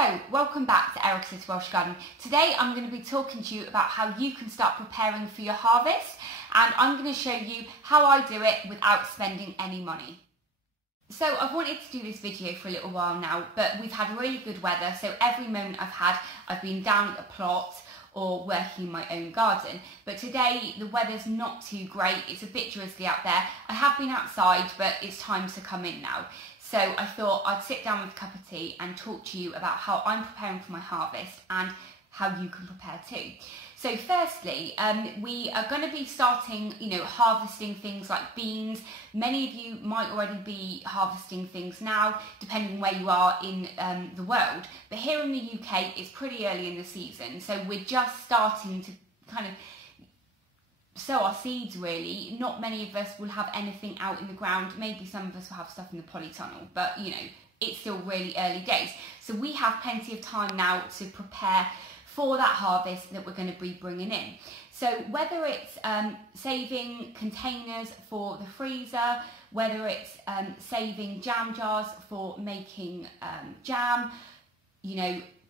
Hello, welcome back to Erica's Welsh Garden. Today I'm going to be talking to you about how you can start preparing for your harvest, and I'm going to show you how I do it without spending any money. So I've wanted to do this video for a little while now, but we've had really good weather, so every moment I've been down at a plot or working in my own garden. But today the weather's not too great, it's a bit drizzly out there. I have been outside, but it's time to come in now. So I thought I'd sit down with a cup of tea and talk to you about how I'm preparing for my harvest and how you can prepare too. So firstly, we are going to be starting, harvesting things like beans. Many of you might already be harvesting things now, depending on where you are in the world. But here in the UK, it's pretty early in the season, so we're just starting to kind of sow our seeds really. Not many of us will have anything out in the ground.Maybe some of us will have stuff in the polytunnel, but it's still really early days. So we have plenty of time now to prepare for that harvest that we're going to be bringing in. So whether it's saving containers for the freezer, whether it's saving jam jars for making jam,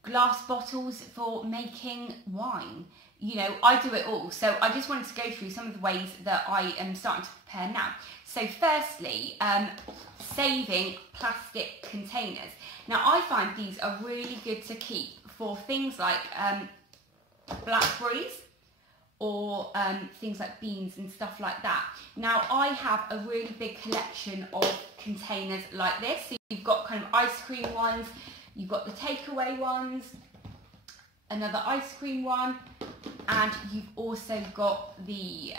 glass bottles for making wine, I do it all. So I just wanted to go through some of the ways that I am starting to prepare now. So firstly, saving plastic containers. Now I find these are really good to keep for things like blackberries or things like beans and stuff like that. Now I have a really big collection of containers like this. So you've got kind of ice cream ones, you've got the takeaway ones, another ice cream one, and you've also got the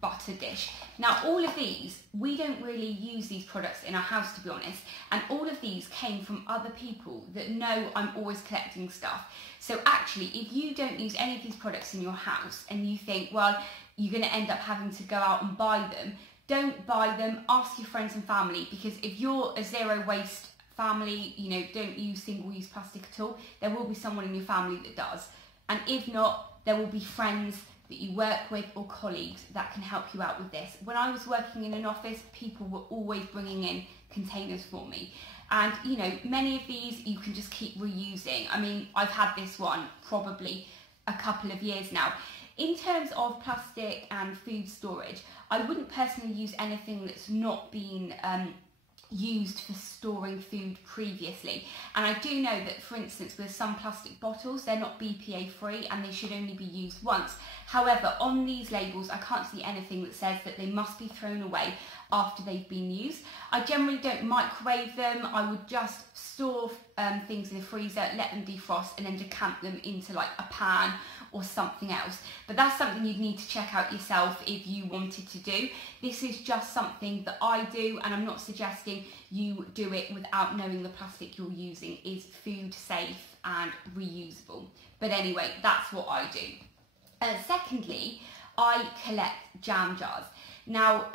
butter dish. Now all of these, we don't really use these products in our house, to be honest, and all of these came from other people that know I'm always collecting stuff. So actually, if you don't use any of these products in your house and you think, well, you're going to end up having to go out and buy them, don't buy them. Ask your friends and family, because if you're a zero waste family, don't use single-use plastic at all, there will be someone in your family that does. And if not, there will be friends that you work with or colleagues that can help you out with this. When I was working in an office, people were always bringing in containers for me. And many of these you can just keep reusing. I mean, I've had this one probably a couple of years now. In terms of plastic and food storage, I wouldn't personally use anything that's not been used for storing food previously. And I do know that, for instance, with some plastic bottles, they're not BPA free and they should only be used once. However, on these labels I can't see anything that says that they must be thrown away after they've been used. I generally don't microwave them. I would just store things in the freezer, let them defrost, and then decant them into like a pan or something else. But that's something you'd need to check out yourself if you wanted to do. This is just something that I do, and I'm not suggesting you do it without knowing the plastic you're using is food safe and reusable. But anyway, that's what I do. Secondly, I collect jam jars. Now,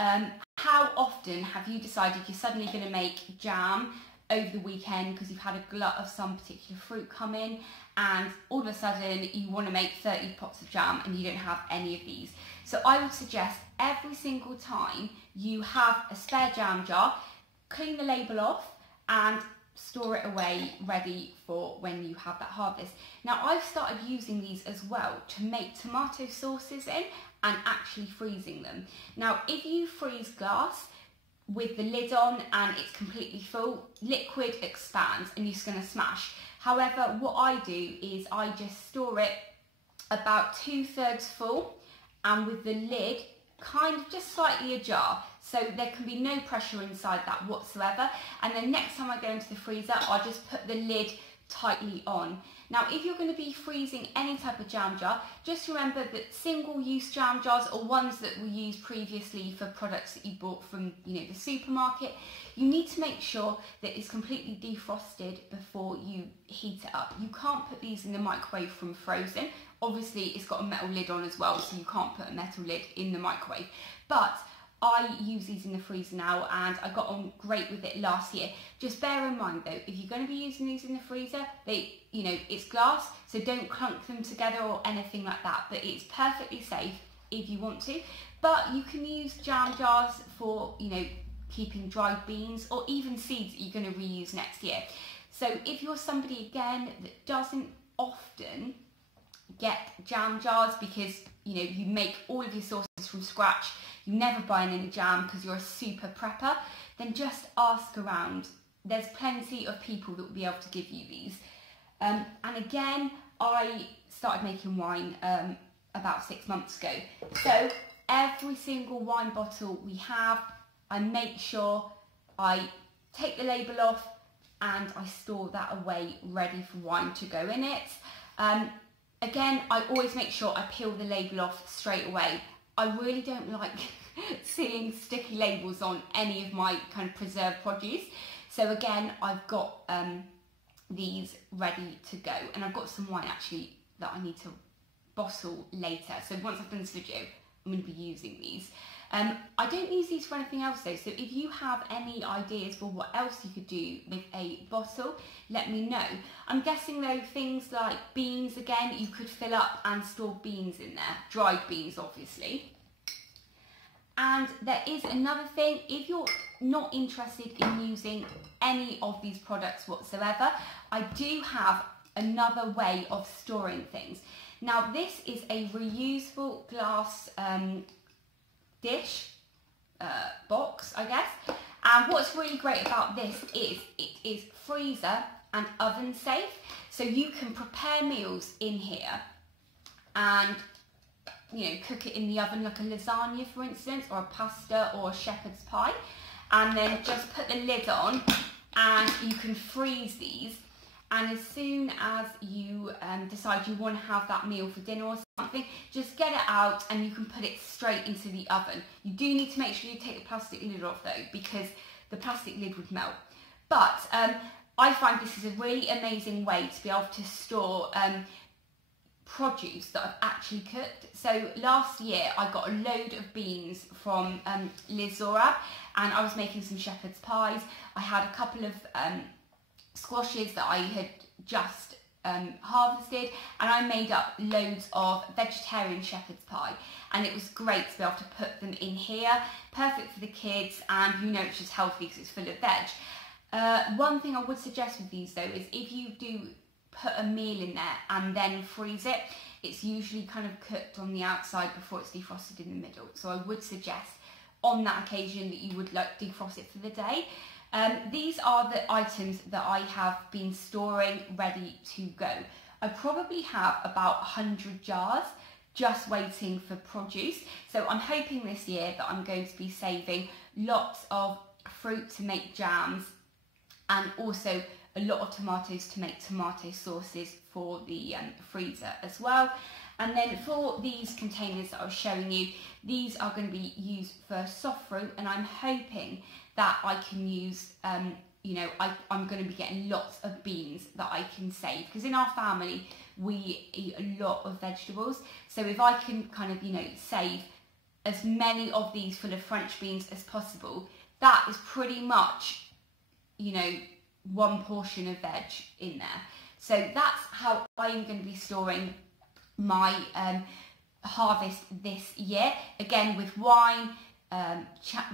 how often have you decided you're suddenly going to make jam over the weekend because you've had a glut of some particular fruit come in, and all of a sudden you want to make 30 pots of jam and you don't have any of these? So I would suggest every single time you have a spare jam jar, clean the label off and store it away ready for when you have that harvest. Now I've started using these as well to make tomato sauces in and actually freezing them. Now if you freeze glass with the lid on and it's completely full, liquid expands and you're just going to smash. However, what I do is I just store it about 2/3 full and with the lid kind of just slightly ajar, so there can be no pressure inside that whatsoever. And then next time I go into the freezer, I'll just put the lid tightly on. Now if you're going to be freezing any type of jam jar, just remember that single-use jam jars or ones that were used previously for products that you bought from the supermarket, you need to make sure that it's completely defrosted before you heat it up. You can't put these in the microwave from frozen. Obviously it's got a metal lid on as well, so you can't put a metal lid in the microwave. But I use these in the freezer now and I got on great with it last year. Just bear in mind though, if you're going to be using these in the freezer, it's glass, so don't clunk them together or anything like that. But it's perfectly safe if you want to. But you can use jam jars for, keeping dried beans or even seeds that you're going to reuse next year. So if you're somebody again that doesn't often get jam jars because you make all of your sauces from scratch, you never buy in any jam because you're a super prepper, then just ask around. There's plenty of people that will be able to give you these. And again, I started making wine about 6 months ago. So every single wine bottle we have, I make sure I take the label off and I store that away ready for wine to go in it. Again, I always make sure I peel the label off straight away. I really don't like seeing sticky labels on any of my kind of preserved produce. So again, I've got these ready to go, and I've got some wine actually that I need to bottle later. So once I've done this video, I'm going to be using these. I don't use these for anything else though, so if you have any ideas for what else you could do with a bottle, let me know. I'm guessing though things like beans, again, you could fill up and store beans in there, dried beans obviously. And there is another thing, if you're not interested in using any of these products whatsoever, I do have another way of storing things. Now this is a reusable glass dish box, I guess, and what's really great about this is it is freezer and oven safe, so you can prepare meals in here and cook it in the oven like a lasagna for instance, or a pasta or a shepherd's pie, and then just put the lid on and you can freeze these, and as soon as you decide you want to have that meal for dinner or something, just get it out and you can put it straight into the oven. You do need to make sure you take the plastic lid off though, because the plastic lid would melt. But I find this is a really amazing way to be able to store produce that I've actually cooked. So last year I got a load of beans from Liz Zora, and I was making some shepherd's pies. I had a couple of squashes that I had just harvested, and I made up loads of vegetarian shepherd's pie, and it was great to be able to put them in here. Perfect for the kids, and it's just healthy because it's full of veg. One thing I would suggest with these though is if you do put a meal in there and then freeze it, it's usually kind of cooked on the outside before it's defrosted in the middle. So I would suggest on that occasion that you would like defrost it for the day. These are the items that I have been storing ready to go. I probably have about 100 jars just waiting for produce. So I'm hoping this year that I'm going to be saving lots of fruit to make jams, and also a lot of tomatoes to make tomato sauces for the freezer as well. And then for these containers that I was showing you, these are going to be used for soft fruit, and I'm hoping that I can use, I'm going to be getting lots of beans that I can save, because in our family we eat a lot of vegetables. So if I can kind of, save as many of these full of French beans as possible, that is pretty much, one portion of veg in there. So that's how I'm going to be storing my harvest this year, again with wine,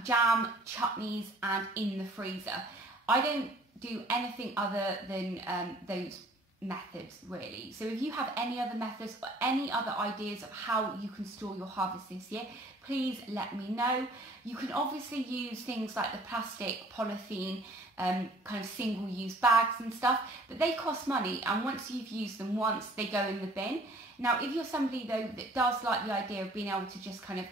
jam, chutneys, and in the freezer. I don't do anything other than those methods really. So if you have any other methods or any other ideas of how you can store your harvest this year, please let me know. You can obviously use things like the plastic, polythene, kind of single-use bags and stuff, but they cost money, and once you've used them once, they go in the bin. Now if you're somebody though that does like the idea of being able to just kind of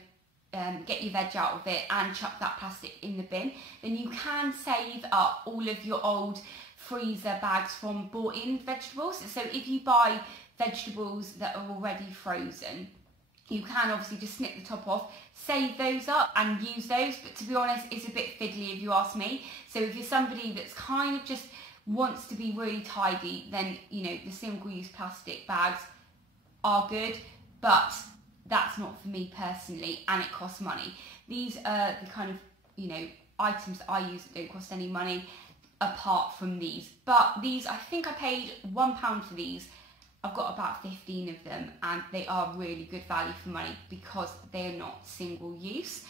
get your veg out of it and chuck that plastic in the bin, then you can save up all of your old freezer bags from bought in vegetables. So if you buy vegetables that are already frozen, you can obviously just snip the top off, save those up and use those, but to be honest, it's a bit fiddly if you ask me. So if you're somebody that's kind of just wants to be really tidy, then the single-use plastic bags are good, but that's not for me personally, and it costs money. These are the kind of items that I use that don't cost any money apart from these. But these, I think I paid £1 for these. I've got about 15 of them, and they are really good value for money because they are not single use.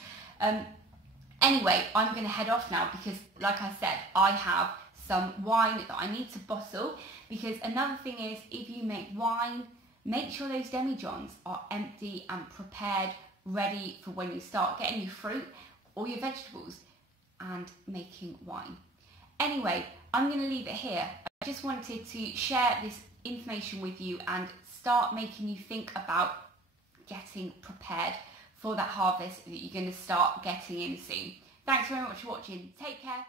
Anyway, I'm going to head off now because, like I said, I have some wine that I need to bottle, because another thing is, if you make wine, make sure those demijohns are empty and prepared, ready for when you start getting your fruit or your vegetables and making wine. Anyway, I'm going to leave it here. I just wanted to share this information with you and start making you think about getting prepared for that harvest that you're going to start getting in soon. Thanks very much for watching. Take care.